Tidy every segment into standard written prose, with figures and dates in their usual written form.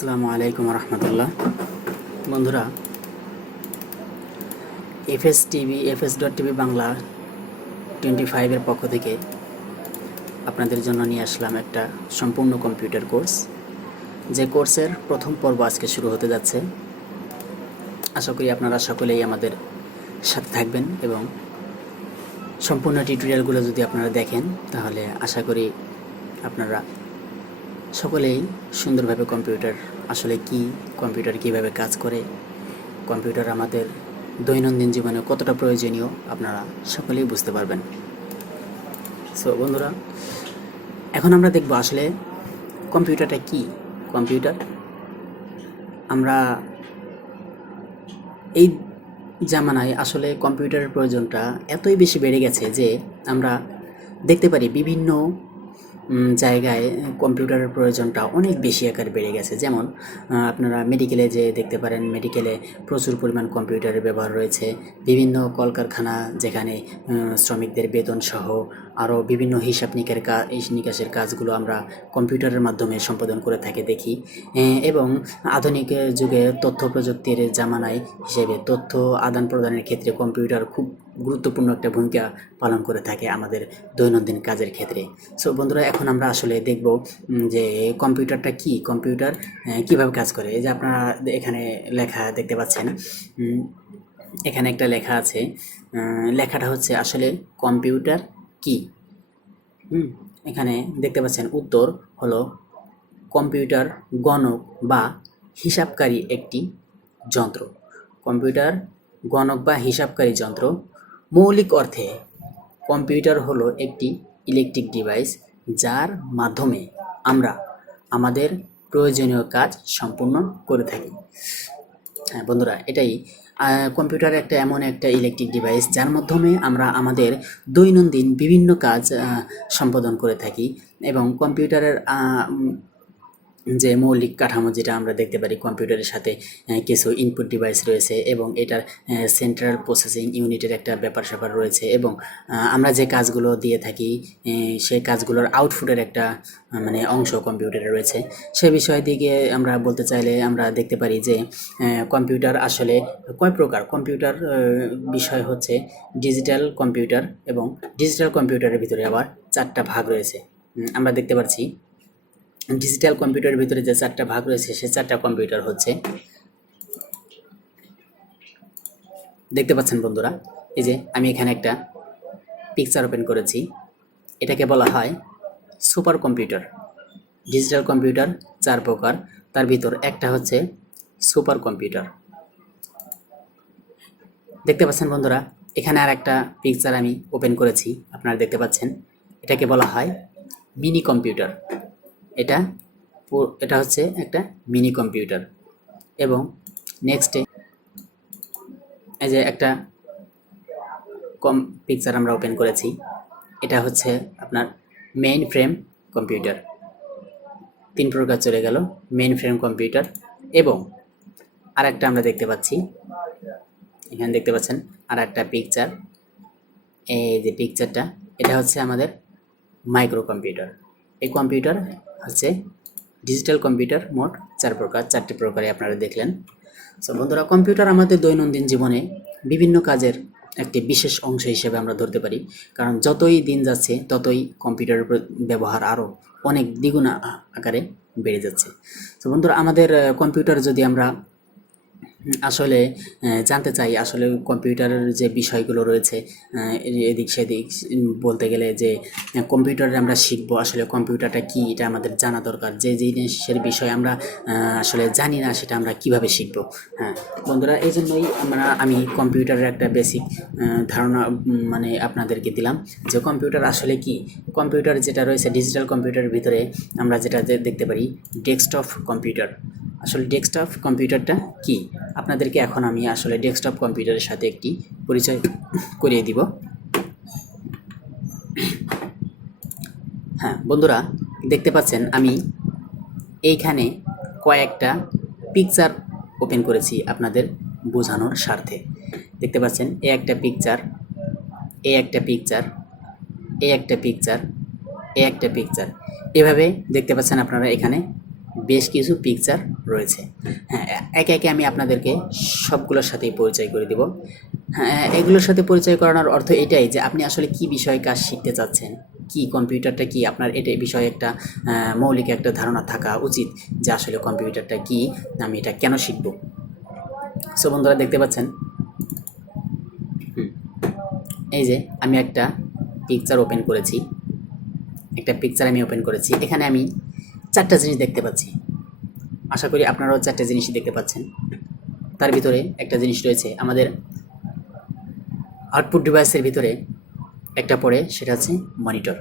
আসসালামু আলাইকুম রহমতুল্লাহ। বন্ধুরা, এফএস.টিভি বাংলা 25-এর পক্ষ থেকে আপনাদের জন্য নিয়ে আসলাম একটা সম্পূর্ণ কম্পিউটার কোর্স, যে কোর্সের প্রথম পর্ব আজকে শুরু হতে যাচ্ছে। আশা করি আপনারা সকলেই আমাদের সাথে থাকবেন এবং সম্পূর্ণ টিউটোরিয়ালগুলো যদি আপনারা দেখেন তাহলে আশা করি আপনারা সকলেই সুন্দরভাবে কম্পিউটার আসলে কি, কম্পিউটার কিভাবে কাজ করে, কম্পিউটার আমাদের দৈনন্দিন জীবনে কতটা প্রয়োজনীয় আপনারা সকলেই বুঝতে পারবেন। সো বন্ধুরা, এখন আমরা দেখব আসলে কম্পিউটারটা কি। কম্পিউটার আমরা এই জামানায় আসলে কম্পিউটারের প্রয়োজনটা এতই বেশি বেড়ে গেছে যে আমরা দেখতে পারি বিভিন্ন জায়গায় কম্পিউটারের প্রয়োজনটা অনেক বেশি আকারে বেড়ে গেছে। যেমন আপনারা মেডিকেলে যে দেখতে পারেন, মেডিকেলে প্রচুর পরিমাণ কম্পিউটারের ব্যবহার রয়েছে। বিভিন্ন কলকারখানা যেখানে শ্রমিকদের বেতন সহ আরও বিভিন্ন হিসাব নিকাশের কাজগুলো আমরা কম্পিউটারের মাধ্যমে সম্পাদন করে থাকে দেখি। এবং আধুনিক যুগে তথ্য প্রযুক্তির জামানায় হিসেবে তথ্য আদান প্রদানের ক্ষেত্রে কম্পিউটার খুব গুরুত্বপূর্ণ একটা ভূমিকা পালন করে থাকে আমাদের দৈনন্দিন কাজের ক্ষেত্রে। সো বন্ধুরা, এখন আমরা আসলে দেখব যে কম্পিউটারটা কি, কম্পিউটার কিভাবে কাজ করে। এই যে আপনারা এখানে লেখা দেখতে পাচ্ছেন, এখানে একটা লেখা আছে, লেখাটা হচ্ছে আসলে কম্পিউটার কি। এখানে দেখতে পাচ্ছেন উত্তর হলো কম্পিউটার গণক বা হিসাবকারী একটি যন্ত্র। কম্পিউটার গণক বা হিসাবকারী যন্ত্র। মৌলিক অর্থে কম্পিউটার হলো একটি ইলেকট্রিক ডিভাইস যার মাধ্যমে আমরা আমাদের প্রয়োজনীয় কাজ সম্পূর্ণ করে থাকি। হ্যাঁ বন্ধুরা, এটাই কম্পিউটার এমন একটা ইলেকট্রিক ডিভাইস যার মাধ্যমে আমরা আমাদের দৈনন্দিন বিভিন্ন কাজ সম্পাদন করে থাকি। এবং কম্পিউটারের যে মৌলিক কাঠামো যেটা আমরা দেখতে পারি, কম্পিউটারের সাথে কিছু ইনপুট ডিভাইস রয়েছে এবং এটার সেন্ট্রাল প্রসেসিং ইউনিটের একটা ব্যাপার স্যাপার রয়েছে। এবং আমরা যে কাজগুলো দিয়ে থাকি সেই কাজগুলোর আউটপুটের একটা অংশ কম্পিউটারে রয়েছে। সে বিষয় দিকে আমরা বলতে চাইলে আমরা দেখতে পারি যে কম্পিউটার আসলে কয় প্রকার। কম্পিউটার বিষয় হচ্ছে ডিজিটাল কম্পিউটার, এবং ডিজিটাল কম্পিউটারের ভিতরে আবার 4টা ভাগ রয়েছে। আমরা দেখতে পাচ্ছি ডিজিটাল কম্পিউটারের ভিতরে যে 4টা ভাগ রয়েছে সে 4টা কম্পিউটার হচ্ছে, দেখতে পাচ্ছেন বন্ধুরা। এই যে আমি এখানে একটা পিকচার ওপেন করেছি, এটাকে বলা হয় সুপার কম্পিউটার। ডিজিটাল কম্পিউটার 4 প্রকার, তার ভিতর একটা হচ্ছে সুপার কম্পিউটার। দেখতে পাচ্ছেন বন্ধুরা, এখানে আর একটা পিকচার আমি ওপেন করেছি, আপনারা দেখতে পাচ্ছেন, এটাকে বলা হয় মিনি কম্পিউটার। এটা হচ্ছে একটা মিনি কম্পিউটার। এবং নেক্সটে এই যে একটা পিকচার আমরা ওপেন করেছি, এটা হচ্ছে আপনার মেইন ফ্রেম কম্পিউটার। 3 প্রকার চলে গেল, মেইন ফ্রেম কম্পিউটার। এবং আর একটা আমরা দেখতে পাচ্ছি, এখানে দেখতে পাচ্ছেন আর একটা পিকচার, এই যে পিকচারটা, এটা হচ্ছে আমাদের মাইক্রো কম্পিউটার। এই কম্পিউটার হচ্ছে ডিজিটাল কম্পিউটার মোট 4 প্রকার, 4টি প্রকারে আপনারা দেখলেন। সো বন্ধুরা, কম্পিউটার আমাদের দৈনন্দিন জীবনে বিভিন্ন কাজের একটি বিশেষ অংশ হিসেবে আমরা ধরতে পারি, কারণ যতই দিন যাচ্ছে ততই কম্পিউটারের ব্যবহার আরও অনেক দ্বিগুণ আকারে বেড়ে যাচ্ছে। তো বন্ধুরা, আমাদের কম্পিউটার যদি আমরা আসলে জানতে চাই, আসলে কম্পিউটারের যে বিষয়গুলো রয়েছে এদিক সেদিক বলতে গেলে, যে কম্পিউটারে আমরা শিখবো আসলে কম্পিউটারটা কি, এটা আমাদের জানা দরকার। যে জিনিসের বিষয় আমরা আসলে জানি না সেটা আমরা কিভাবে শিখবো। হ্যাঁ বন্ধুরা, এই জন্যই আমি কম্পিউটারের একটা বেসিক ধারণা আপনাদেরকে দিলাম যে কম্পিউটার আসলে কি। কম্পিউটার যেটা রয়েছে ডিজিটাল কম্পিউটারের ভিতরে আমরা যেটা দেখতে পারি ডেস্কটপ কম্পিউটার। আসলে ডেস্কটপ কম্পিউটারটা কি আপনাদেরকে এখন আমি আসলে ডেস্কটপ কম্পিউটারের সাথে একটি পরিচয় করিয়ে দিব। হ্যাঁ বন্ধুরা, দেখতে পাচ্ছেন আমি এইখানে কয়েকটা পিকচার ওপেন করেছি আপনাদের বোঝানোর স্বার্থে। দেখতে পাচ্ছেন এই একটা পিকচার, এই একটা পিকচার, এই একটা পিকচার, এই একটা পিকচার, এভাবে দেখতে পাচ্ছেন আপনারা এখানে বেশ কিছু পিকচার রয়েছে। হ্যাঁ, একে একে আমি আপনাদেরকে সবগুলোর সাথেই পরিচয় করে দিব। হ্যাঁ, এগুলোর সাথে পরিচয় করানোর অর্থ এটাই যে আপনি আসলে কি বিষয়ে কাজ শিখতে চাচ্ছেন, কি কম্পিউটারটা কি, আপনার এটা বিষয়ে একটা মৌলিক একটা ধারণা থাকা উচিত যে আসলে কম্পিউটারটা কি, আমি এটা কেন শিখব। সো বন্ধুরা দেখতে পাচ্ছেন, এই যে আমি একটা পিকচার ওপেন করেছি, এখানে আমি 4টা জিনিস দেখতে পাচ্ছি। আশা করি আপনারাও 4টা জিনিসই দেখতে পাচ্ছেন। তার ভিতরে একটা জিনিস রয়েছে আমাদের আউটপুট ডিভাইসের ভিতরে একটা পড়ে, সেটা হচ্ছে মনিটর।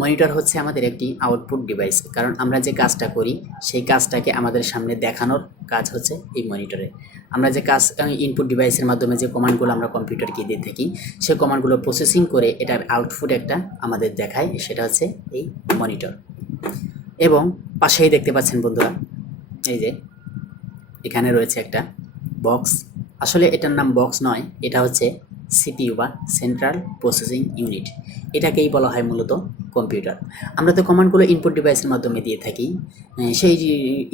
মনিটর হচ্ছে আমাদের একটি আউটপুট ডিভাইস, কারণ আমরা যে কাজটা করি সেই কাজটাকে আমাদের সামনে দেখানোর কাজ হচ্ছে এই মনিটরে। আমরা যে কাজ ইনপুট ডিভাইসের মাধ্যমে যে কমান্ডগুলো আমরা কম্পিউটারকে দিয়ে থাকি, সেই কমান্ডগুলো প্রসেসিং করে এটার আউটপুট একটা আমাদের দেখায়, সেটা হচ্ছে এই মনিটর। এবং পাশেই দেখতে পাচ্ছেন বন্ধুরা, এই যে এখানে রয়েছে একটা বক্স। আসলে এটার নাম বক্স নয়, এটা হচ্ছে সিপিইউ বা সেন্ট্রাল প্রসেসিং ইউনিট। এটাকেই বলা হয় মূলত কম্পিউটার। আমরা তো কমান্ডগুলো ইনপুট ডিভাইসের মাধ্যমে দিয়ে থাকি, সেই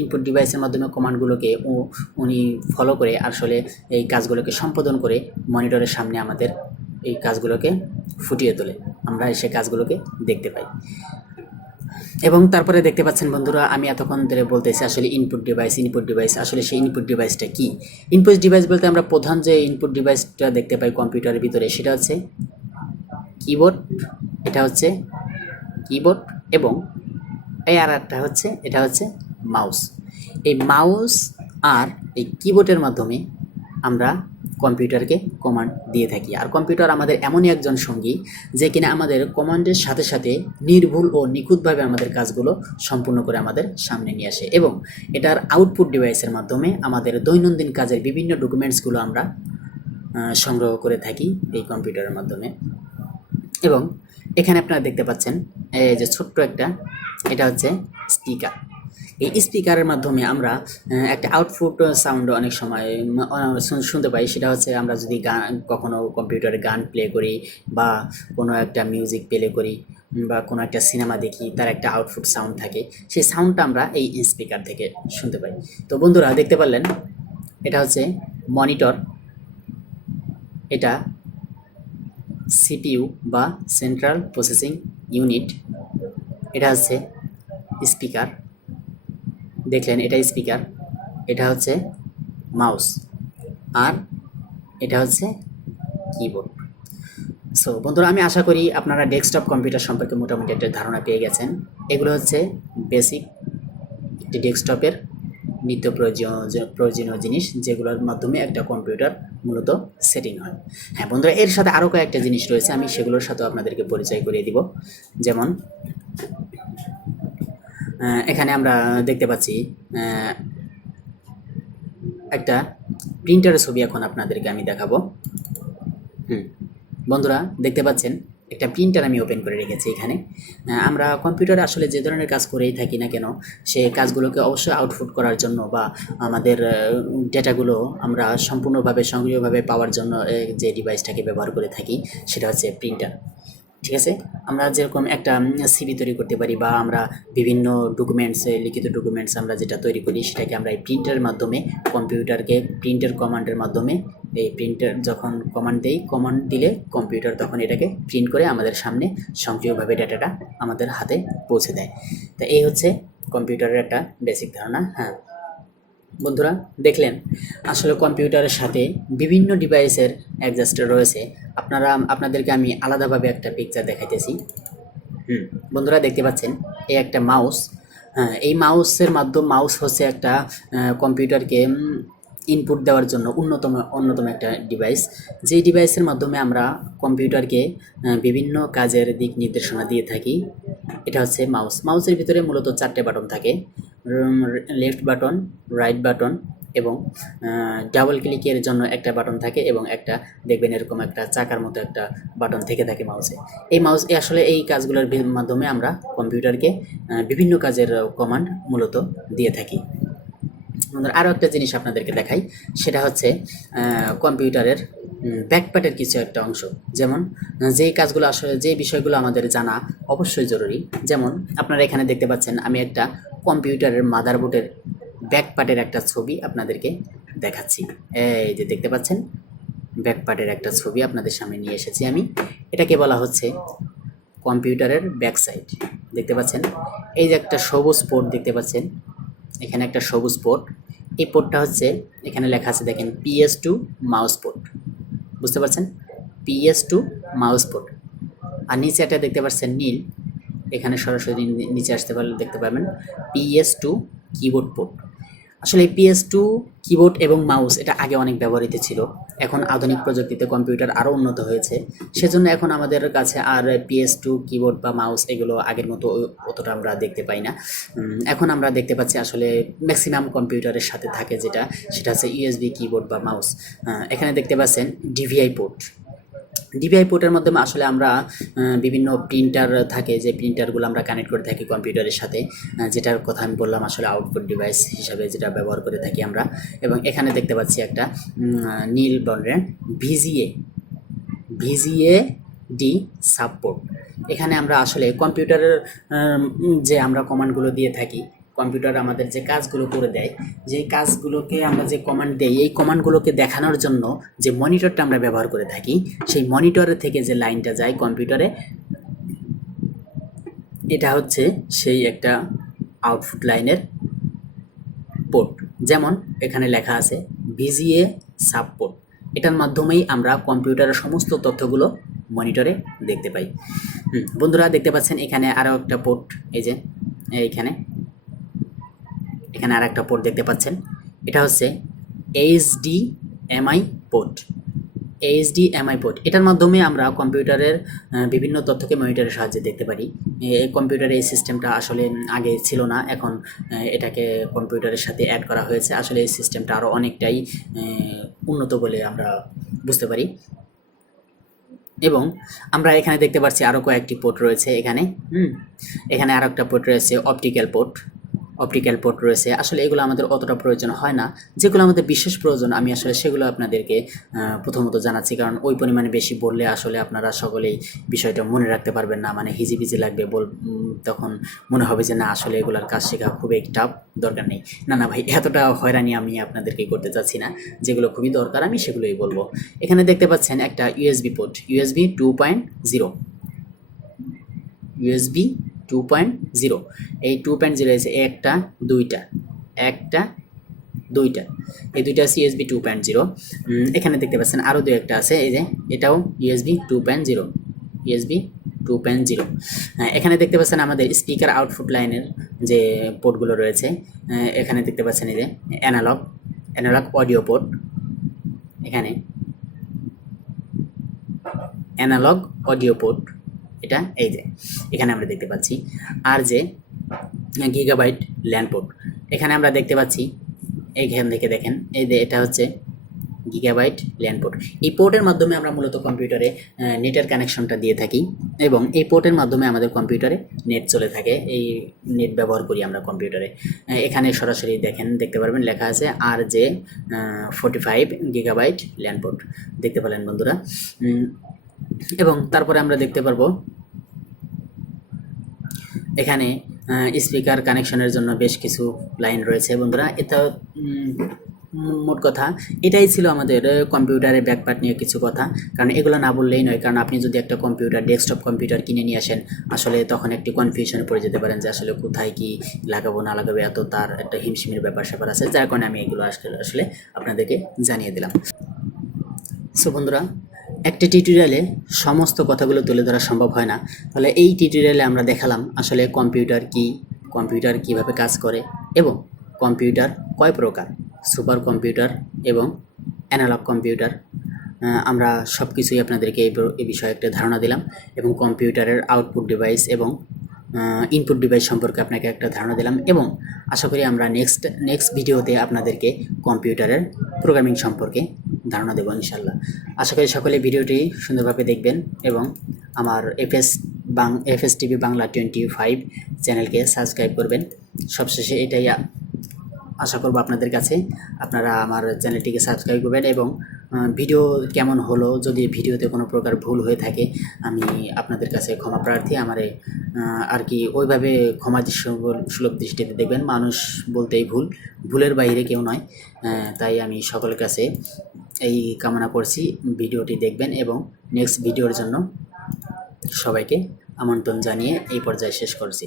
ইনপুট ডিভাইসের মাধ্যমে কমান্ডগুলোকে উনি ফলো করে আসলে এই কাজগুলোকে সম্পাদন করে মনিটরের সামনে আমাদের এই কাজগুলোকে ফুটিয়ে তোলে, আমরা সেই কাজগুলোকে দেখতে পাই। এবং তারপরে দেখতে পাচ্ছেন বন্ধুরা, আমি এতক্ষণ ধরে বলতেছি আসলে ইনপুট ডিভাইস, আসলে সেই ইনপুট ডিভাইসটা কি। ইনপুট ডিভাইস বলতে আমরা প্রধান যে ইনপুট ডিভাইসটা দেখতে পাই কম্পিউটারের ভিতরে, সেটা হচ্ছে কিবোর্ড। এটা হচ্ছে কিবোর্ড, এবং এই আর একটা হচ্ছে, এটা হচ্ছে মাউস। এই মাউস আর এই কিবোর্ডের মাধ্যমে আমরা কম্পিউটারকে কমান্ড দিয়ে থাকি। আর কম্পিউটার আমাদের এমনই একজন সঙ্গী যে কিনা আমাদের কমান্ডের সাথে সাথে নির্ভুল ও নিখুঁতভাবে আমাদের কাজগুলো সম্পূর্ণ করে আমাদের সামনে নিয়ে আসে। এবং এটার আউটপুট ডিভাইসের মাধ্যমে আমাদের দৈনন্দিন কাজের বিভিন্ন ডকুমেন্টসগুলো আমরা সংগ্রহ করে থাকি এই কম্পিউটারের মাধ্যমে। এবং এখানে আপনারা দেখতে পাচ্ছেন এই যে ছোট্ট একটা, এটা হচ্ছে স্পিকার। এই স্পিকারের মাধ্যমে আমরা একটা আউটপুট সাউন্ড অনেক সময় শুনতে পাই। সেটা হচ্ছে আমরা যদি গান কখনো কম্পিউটারে গান প্লে করি বা কোনো একটা মিউজিক প্লে করি বা কোনো একটা সিনেমা দেখি, তার একটা আউটপুট সাউন্ড থাকে, সেই সাউন্ডটা আমরা এই স্পিকার থেকে শুনতে পাই। তো বন্ধুরা দেখতে পারলেন, এটা হচ্ছে মনিটর, এটা সিপিইউ বা সেন্ট্রাল প্রসেসিং ইউনিট, এটা হচ্ছে স্পিকার, দেখলেন এটা স্পিকার, এটা হচ্ছে মাউস, আর এটা হচ্ছে কিবোর্ড। সো বন্ধুরা, আমি আশা করি আপনারা ডেস্কটপ কম্পিউটার সম্পর্কে মোটামুটি একটা ধারণা পেয়ে গেছেন। এগুলো হচ্ছে বেসিক একটি ডেস্কটপের নিত্য প্রয়োজনীয় জিনিস, যেগুলোর মাধ্যমে একটা কম্পিউটার মূলত সেটিং হয়। হ্যাঁ বন্ধুরা, এর সাথে আরও কয়েকটা জিনিস রয়েছে, আমি সেগুলোর সাথেও আপনাদেরকে পরিচয় করিয়ে দিব। যেমন এখানে আমরা দেখতে পাচ্ছি একটা প্রিন্টারের ছবি, এখন আপনাদেরকে আমি দেখাবো। বন্ধুরা দেখতে পাচ্ছেন, একটা প্রিন্টার আমি ওপেন করে রেখেছি এখানে। আমরা কম্পিউটারে আসলে যে ধরনের কাজ করেই থাকি না কেন, সে কাজগুলোকে অবশ্যই আউটপুট করার জন্য বা আমাদের ডেটাগুলো আমরা সম্পূর্ণভাবে সক্রিয়ভাবে পাওয়ার জন্য যে ডিভাইসটাকে ব্যবহার করে থাকি, সেটা হচ্ছে প্রিন্টার। ঠিক আছে, আমরা যেরকম একটা সিভি তৈরি করতে পারি বা আমরা বিভিন্ন ডকুমেন্টস, লিখিত ডকুমেন্টস আমরা যেটা তৈরি করি, সেটাকে আমরা এই প্রিন্টারের মাধ্যমে কম্পিউটারকে প্রিন্টার কমান্ডের মাধ্যমে, এই প্রিন্টার যখন কমান্ড দেই, কমান্ড দিলে কম্পিউটার তখন এটাকে প্রিন্ট করে আমাদের সামনে সক্রিয়ভাবে ডাটাটা আমাদের হাতে পৌঁছে দেয়। তা এই হচ্ছে কম্পিউটারের একটা বেসিক ধারণা। হ্যাঁ বন্ধুরা দেখলেন, আসলে কম্পিউটারের সাথে বিভিন্ন ডিভাইসের অ্যাডজাস্টার রয়েছে। আপনাদেরকে আমি আলাদাভাবে একটা পিকচার দেখাইতেছি। বন্ধুরা দেখতে পাচ্ছেন, এই একটা মাউস। হ্যাঁ, এই মাউস হচ্ছে একটা কম্পিউটারকে ইনপুট দেওয়ার জন্য অন্যতম একটা ডিভাইস, যেই ডিভাইসের মাধ্যমে আমরা কম্পিউটারকে বিভিন্ন কাজের দিক নির্দেশনা দিয়ে থাকি। এটা হচ্ছে মাউসের ভিতরে মূলত 4টে বাটন থাকে, লেফট বাটন, রাইট বাটন, এবং ডাবল ক্লিকের জন্য একটা বাটন থাকে, এবং একটা দেখবেন এরকম একটা চাকার মতো একটা বাটন থেকে থাকে মাউসে। এই আসলে এই কাজগুলোর মাধ্যমে আমরা কম্পিউটারকে বিভিন্ন কাজের কমান্ড মূলত দিয়ে থাকি। আরও একটা জিনিস আপনাদেরকে দেখাই, সেটা হচ্ছে কম্পিউটারের ব্যাকপার্টের কিছু একটা অংশ। যেমন যেই কাজগুলো আসলে, যে বিষয়গুলো আমাদের জানা অবশ্যই জরুরি। যেমন আপনারা এখানে দেখতে পাচ্ছেন, আমি একটা কম্পিউটারের ব্যাক পার্টের একটা ছবি আপনাদেরকে দেখাচ্ছি। এই যে দেখতে পাচ্ছেন, ব্যাক পার্টের একটা ছবি আপনাদের সামনে নিয়ে এসেছি আমি। এটাকে বলা হচ্ছে কম্পিউটারের ব্যাক সাইড। দেখতে পাচ্ছেন এই যে একটা সবুজ পোর্ট দেখতে পাচ্ছেন, এখানে একটা সবুজ পোর্ট। এই পোর্টটা হচ্ছে, এখানে লেখা আছে দেখেন PS2 মাউস পোর্ট, বুঝতে পারছেন, PS2 মাউস পোর্ট। আর নিচে একটা দেখতে পাচ্ছেন নীল, এখানে সরাসরি নিচে আসতে পারলে দেখতে পাবেন PS2 কিবোর্ড পোর্ট। আসলে এই PS2 কিবোর্ড এবং মাউস এটা আগে অনেক ব্যবহৃত ছিল, এখন আধুনিক প্রযুক্তিতে কম্পিউটার আরও উন্নত হয়েছে, সেজন্য এখন আমাদের কাছে আর PS2 কিবোর্ড বা মাউস এগুলো আগের মতো অতটা আমরা দেখতে পাই না। এখন আমরা দেখতে পাচ্ছি আসলে ম্যাক্সিমাম কম্পিউটারের সাথে থাকে যেটা, সেটা হচ্ছে USB কিবোর্ড বা মাউস। এখানে দেখতে পাচ্ছেন DVI পোর্ট। ডিভিআই পোর্টের মাধ্যমে আসলে আমরা বিভিন্ন প্রিন্টার থাকে, যে প্রিন্টারগুলো আমরা কানেক্ট করে থাকি কম্পিউটারের সাথে, যেটার কথা আমি বললাম আসলে আউটপুট ডিভাইস হিসাবে যেটা ব্যবহার করে থাকি আমরা। এবং এখানে দেখতে পাচ্ছি একটা নীল বর্ণের ভিজিএ ডি সাপোর্ট। এখানে আমরা আসলে কম্পিউটারের যে আমরা কমান্ডগুলো দিয়ে থাকি, কম্পিউটার আমাদের যে কাজগুলো করে দেয়, যে কাজগুলোকে আমরা যে কমান্ড দেই, এই কমান্ডগুলোকে দেখানোর জন্য যে মনিটরটা আমরা ব্যবহার করে থাকি, সেই মনিটরের থেকে যে লাইনটা যায় কম্পিউটারে, এটা হচ্ছে সেই একটা আউটপুট লাইনের পোর্ট। যেমন এখানে লেখা আছে ভিজিএ সাপোর্ট। এটার মাধ্যমেই আমরা কম্পিউটারের সমস্ত তথ্যগুলো মনিটরে দেখতে পাই। বন্ধুরা দেখতে পাচ্ছেন এখানে আরও একটা পোর্ট, এই যে এইখানে এখানে আর একটা পোর্ট দেখতে পাচ্ছেন, এটা হচ্ছে HDMI পোর্ট। HDMI পোর্ট, এটার মাধ্যমে আমরা কম্পিউটারের বিভিন্ন তথ্যকে মনিটরের সাহায্যে দেখতে পারি। এই কম্পিউটারে এই সিস্টেমটা আসলে আগে ছিল না, এখন এটাকে কম্পিউটারের সাথে অ্যাড করা হয়েছে। আসলে এই সিস্টেমটা আরও অনেকটাই উন্নত বলে আমরা বুঝতে পারি। এবং আমরা এখানে দেখতে পাচ্ছি আরও কয়েকটি পোর্ট রয়েছে এখানে। এখানে আরও একটা পোর্ট রয়েছে অপটিক্যাল পোর্ট রয়েছে। আসলে এগুলো আমাদের অতটা প্রয়োজন হয় না, যেগুলো আমাদের বিশেষ প্রয়োজন আমি আসলে সেগুলো আপনাদেরকে প্রথমত জানাচ্ছি, কারণ ওই পরিমাণে বেশি বললে আসলে আপনারা সকলেই বিষয়টা মনে রাখতে পারবেন না, মানে হিজিবিজি লাগবে, তখন মনে হবে যে না আসলে এগুলোর কাজ শেখা খুবই টাফ, দরকার নেই। না ভাই, এতটা হয়রানি আমি আপনাদেরকে করতে চাচ্ছি না, যেগুলো খুবই দরকার আমি সেগুলোই বলবো। এখানে দেখতে পাচ্ছেন একটা USB পোর্ট, USB 2.0, USB 2.0। এই 2.0 আছে একটা দুইটা, এই দুইটা আছে USB 2.0। এখানে দেখতে পাচ্ছেন আরও দু একটা আছে, এই যে এটাও USB 2.0, USB 2.0। এখানে দেখতে পাচ্ছেন আমাদের স্পিকার আউটপুট লাইনের যে পোর্টগুলো রয়েছে, এখানে দেখতে পাচ্ছেন এই যে অ্যানালগ অডিও পোর্ট, এখানে অ্যানালগ অডিও পোর্ট, এটা এই যে এখানে আমরা দেখতে পাচ্ছি। আর যে গিগাবাইট ল্যান্ড পোর্ট, এখানে আমরা দেখতে পাচ্ছি, এইখান থেকে দেখেন এই যে এটা হচ্ছে গিগাবাইট ল্যান্ড পোর্ট। এই পোর্টের মাধ্যমে আমরা মূলত কম্পিউটারে নেটের কানেকশনটা দিয়ে থাকি, এবং এই পোর্টের মাধ্যমে আমাদের কম্পিউটারে নেট চলে থাকে, এই নেট ব্যবহার করি আমরা কম্পিউটারে। এখানে সরাসরি দেখতে পারবেন লেখা আছে RJ45 গিগাবাইট ল্যান্ড পোর্ট, দেখতে পেলেন বন্ধুরা। এবং তারপরে আমরা দেখতে পারবো এখানে স্পিকার কানেকশনের জন্য বেশ কিছু লাইন রয়েছে বন্ধুরা। এটা মোট কথা এটাই ছিল আমাদের কম্পিউটারের ব্যাকপার্ট নিয়ে কিছু কথা, কারণ এগুলো না বললেই নয়, কারণ আপনি যদি একটা ডেস্কটপ কম্পিউটার কিনে নিয়ে আসেন, আসলে তখন একটি কনফিউশনে পড়ে যেতে পারেন যে আসলে কোথায় কি লাগাবো না লাগাবো, এত তার একটা হিমশিমের ব্যাপার স্যাপার আছে, যার কারণে আমি এগুলো আসলে আপনাদেরকে জানিয়ে দিলাম। সো বন্ধুরা, একটি টিউটোরিয়ালে সমস্ত কথাগুলো তুলে ধরা সম্ভব হয় না, তাহলে এই টিউটোরিয়ালে আমরা দেখালাম আসলে কম্পিউটার কি, কম্পিউটার কিভাবে কাজ করে, এবং কম্পিউটার কয় প্রকার, সুপার কম্পিউটার এবং অ্যানালগ কম্পিউটার। আমরা সব কিছুই আপনাদেরকে এই বিষয়ে একটা ধারণা দিলাম, এবং কম্পিউটারের আউটপুট ডিভাইস এবং ইনপুট ডিভাইস সম্পর্কে আপনাকে একটা ধারণা দিলাম, এবং আশা করি আমরা নেক্সট ভিডিওতে আপনাদেরকে কম্পিউটারের প্রোগ্রামিং সম্পর্কে ধারণা দেবো ইনশাল্লাহ। আশা করি সকলে ভিডিওটি সুন্দরভাবে দেখবেন, এবং আমার FS টিভি বাংলা 25 চ্যানেলকে সাবস্ক্রাইব করবেন। সবশেষে এটাই আশা করব আপনাদের কাছে, আপনারা আমার চ্যানেলটিকে সাবস্ক্রাইব করবেন, এবং ভিডিও কেমন হলো, যদি ভিডিওতে কোনো প্রকার ভুল হয়ে থাকে আমি আপনাদের কাছে ক্ষমা প্রার্থী, আমারে আর কি ওইভাবে সুলভ দৃষ্টিতে দেখবেন। মানুষ বলতেই ভুলের বাইরে কেউ নয়। তাই আমি সকলের কাছে এই কামনা করছি, ভিডিওটি দেখবেন এবং নেক্সট ভিডিওর জন্য সবাইকে আমন্ত্রণ জানিয়ে এই পর্যায়ে শেষ করছি।